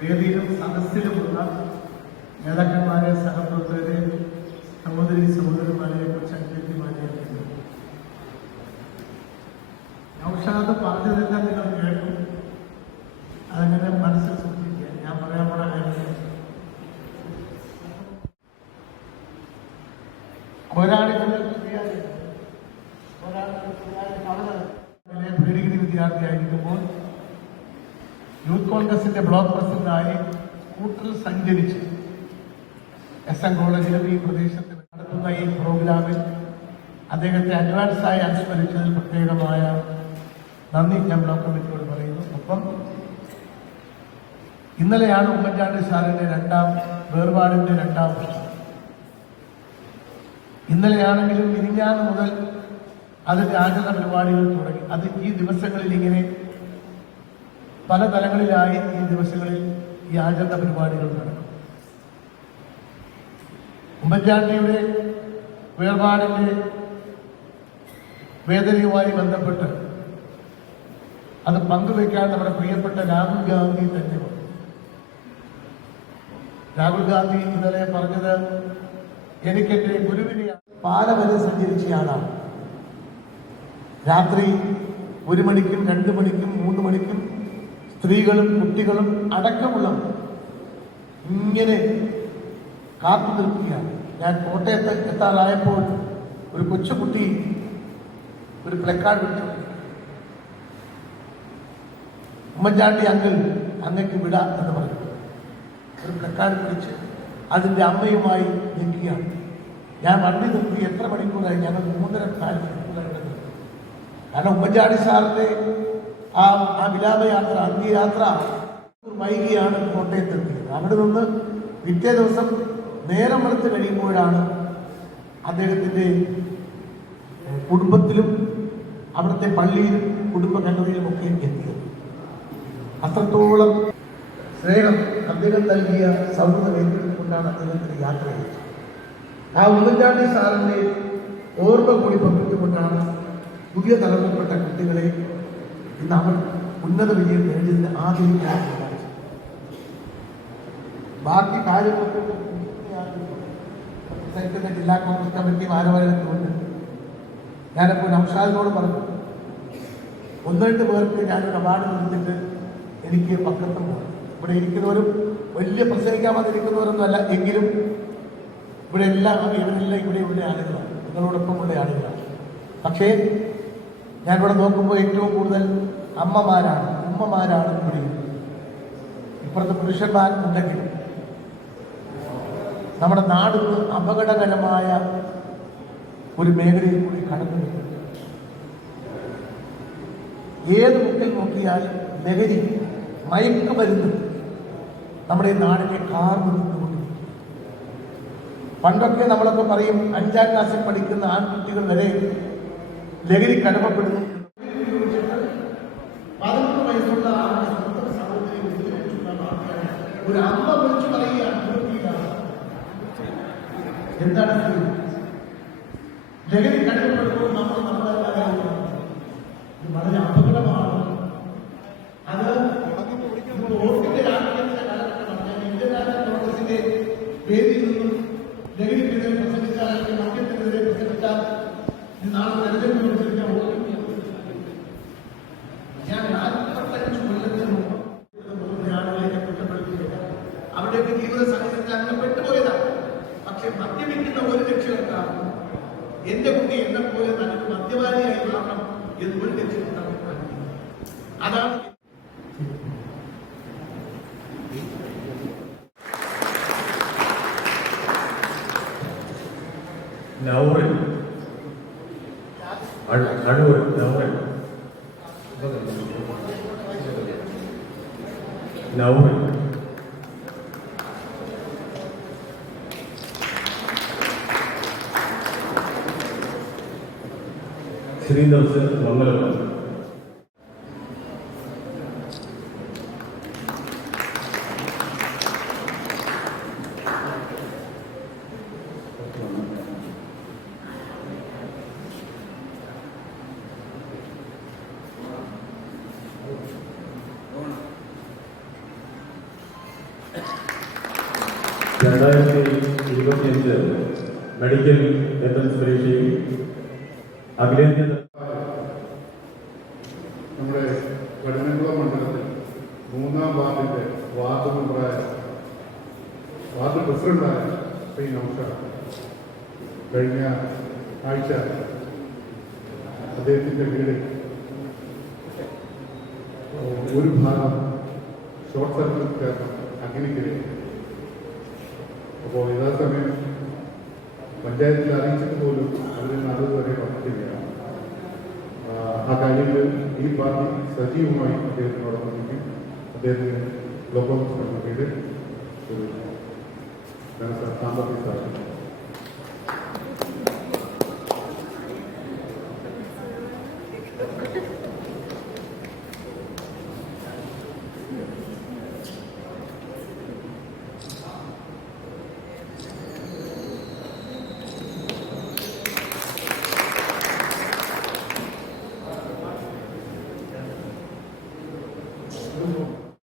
വേദിയിലും സദസ്സിലുമുള്ള നേതാക്കന്മാരെ സഹപ്രവർത്തകരെ ഒരാളിന്റെ പ്രീ ഡിഗ്രി വിദ്യാർത്ഥിയായിരിക്കുമ്പോൾ യൂത്ത് കോൺഗ്രസിന്റെ ബ്ലോക്ക് പ്രസിഡന്റായി കൂട്ടിൽ സഞ്ചരിച്ച് എസ് എൻ കോളേജിലും ഈ പ്രദേശത്ത് നടത്തുന്ന ഈ പ്രോഗ്രാമിൽ അദ്ദേഹത്തെ അഡ്വാൻസായി അനുസ്മരിച്ചതിൽ പ്രത്യേകമായ നന്ദി ഞാൻ ബ്ലോക്ക് കമ്മിറ്റിയോട് പറയുന്നു. ഒപ്പം ഇന്നലെയാണ് ഉമ്മൻചാണ്ടി സാറിന്റെ രണ്ടാം വേർപാടിന്റെ രണ്ടാം വർഷം ഇന്നലെയാണെങ്കിലും മിനിഞ്ഞാന്ന് മുതൽ അതിന്റെ ആചരണ പരിപാടികൾ തുടങ്ങി. അത് ഈ ദിവസങ്ങളിൽ ഇങ്ങനെ പല തലങ്ങളിലായി ഈ ദിവസങ്ങളിൽ ഈ ആചരണ പരിപാടികൾ നടക്കും. ഉമ്മൻചാണ്ടിയുടെ വേർപാടിന്റെ വേദനയുമായി ബന്ധപ്പെട്ട് അത് പങ്കുവെക്കാൻ നമ്മുടെ പ്രിയപ്പെട്ട രാഹുൽ ഗാന്ധി തന്നെ രാഹുൽ ഗാന്ധി ഇന്നലെ പറഞ്ഞത് എനിക്കെന്റെ ഗുരുവിനെ പാല വരെ സഞ്ചരിച്ചയാളാണ് രാത്രി ഒരു മണിക്കും രണ്ട് മണിക്കും മൂന്ന് മണിക്കും സ്ത്രീകളും കുട്ടികളും അടക്കമുള്ള ഇങ്ങനെ കാത്തു നിൽക്കുകയാണ്. ഞാൻ കോട്ടയത്ത് എത്താറായപ്പോൾ ഒരു കൊച്ചുകുട്ടി ഒരു പ്ലക്കാർഡ് വിട്ടു ഉമ്മൻചാണ്ടി അങ്കിൾ അങ്ങക്ക് വിട എന്ന് പറഞ്ഞു. ഒരു പ്ലക്കാർഡ് പിടിച്ച് അതിന്റെ അമ്മയുമായി നിൽക്കുകയാണ് ഞാൻ വണ്ടി നിർത്തി എത്ര മണിക്കൂറായി? ഞങ്ങൾ മൂന്നര നാല്. കാരണം ഉമ്മൻചാണ്ടി സാറിന്റെ ആ ആ വിലാപയാത്ര അന്ത്യയാത്ര വൈകിയാണ് കോട്ടയത്ത് എത്തിയത് അവിടെ നിന്ന് പിറ്റേ ദിവസം നേരം വെളുത്ത് കഴിയുമ്പോഴാണ് അദ്ദേഹത്തിന്റെ കുടുംബത്തിലും അവിടുത്തെ പള്ളിയിലും കുടുംബ ഒക്കെ എത്തിയത്. അത്രത്തോളം സ്നേഹം അദ്ദേഹം നൽകിയ സൗഹൃദം ഏറ്റെടുത്തുകൊണ്ടാണ് അദ്ദേഹത്തിന്റെ യാത്ര ചെയ്തത് ആ ഉമ്മൻചാണ്ടി സാറിന്റെ ഓർമ്മ കൂടി പങ്കിട്ടുകൊണ്ടാണ് പുതിയ തലമുറപ്പെട്ട കുട്ടികളെ ഇന്ന് അവർ ഉന്നത വിജയം നേടിയതിന് ആദ്യം. ബാക്കി കാര്യങ്ങളൊക്കെ സംസ്ഥാനത്തിന്റെ ജില്ലാ കോൺഗ്രസ് കമ്മിറ്റി ഭാരവാഹികളുണ്ട് ഞാനപ്പോൾ നംഷാദിനോട് പറഞ്ഞു ഒന്ന് രണ്ട് പേർക്ക് ഞാനൊരു അവാർഡ് കൊടുത്തിട്ട് എനിക്ക് പോകണം. ഇവിടെ ഇരിക്കുന്നവരും വലിയ പ്രസംഗിക്കാൻ വന്നിരിക്കുന്നവരൊന്നുമല്ല എങ്കിലും ഇവിടെ എല്ലാം ഇവരെല്ലാം ഇവിടെ ഇവിടെ ആളുകളാണ്. നിങ്ങളോടൊപ്പം ഉള്ള ആളുകളാണ്. പക്ഷേ ഞാനിവിടെ നോക്കുമ്പോൾ ഏറ്റവും കൂടുതൽ അമ്മമാരാണ് ഉമ്മമാരാണ് ഇവിടെ. ഇപ്പുറത്തെ പുരുഷന്മാർ ഉണ്ടെങ്കിൽ നമ്മുടെ നാട് അപകടകരമായ ഒരു മേഖലയിൽ കൂടി കടന്നു. ഏത് മുക്കിൽ നോക്കിയാൽ ലഹരി മയക്കുമരുന്ന് നമ്മുടെ നാടിനെ കാർന്നു പണ്ടൊക്കെ നമ്മളൊക്കെ പറയും അഞ്ചാം ക്ലാസ്സിൽ പഠിക്കുന്ന ആൺകുട്ടികൾ വരെ ലഹരി കടമപ്പെടുന്നു വയസ്സുള്ള സ്വന്തം ഒരു അമ്മ വിളിച്ചു പറയുകയാണ്. എന്താണ്? ലഹരി കടമപ്പെടുമ്പോൾ നമ്മൾ നമ്മളല്ലാതെ അവരുടെയൊക്കെ ജീവിത സാഹചര്യത്തിൽ പെട്ടുപോയതാണ് പക്ഷെ മദ്യപിക്കുന്ന ഒരു രക്ഷകർത്താവും എന്റെ കുട്ടി നല്ലൊരു മദ്യപാനിയായി മാറണം എന്ന് ഒരു അതാണ് அலுவலர் நவல். நவல். ஸ்ரீதம்சன் மங்களவன் രണ്ടായിരത്തി ഇരുപത്തിയഞ്ച് മെഡിക്കൽ എൻട്രൻസ് പരീക്ഷയിൽ അഖിലേന്ത്യാ നമ്മുടെ വടനംകുളം മണ്ഡലത്തിൽ മൂന്നാം വാർഡിന്റെ വാർഡ് മെമ്പറായ വാർഡ് പ്രസിഡന്റായ ശ്രീ നമസ്കാരം കഴിഞ്ഞ ആഴ്ച അദ്ദേഹത്തിന്റെ വീട് ഒരു ഭാഗം ഷോർട്ട് സർക്യൂട്ട് കാരണം അഗ്നിക്കിരയായി അപ്പോൾ യഥാസമയം പഞ്ചായത്തിൽ അറിയിച്ചിട്ട് പോലും അതിന് നാളെ വരെ വന്നിട്ടില്ല ആ കാര്യങ്ങളിൽ ഈ പാർട്ടി സജീവമായി അദ്ദേഹത്തിനോടൊപ്പം നിൽക്കും അദ്ദേഹത്തിന് ഗ്ലോബൽ കമ്മിറ്റിയുടെ ഒരു ധനസ സാമ്പത്തിക സഹായം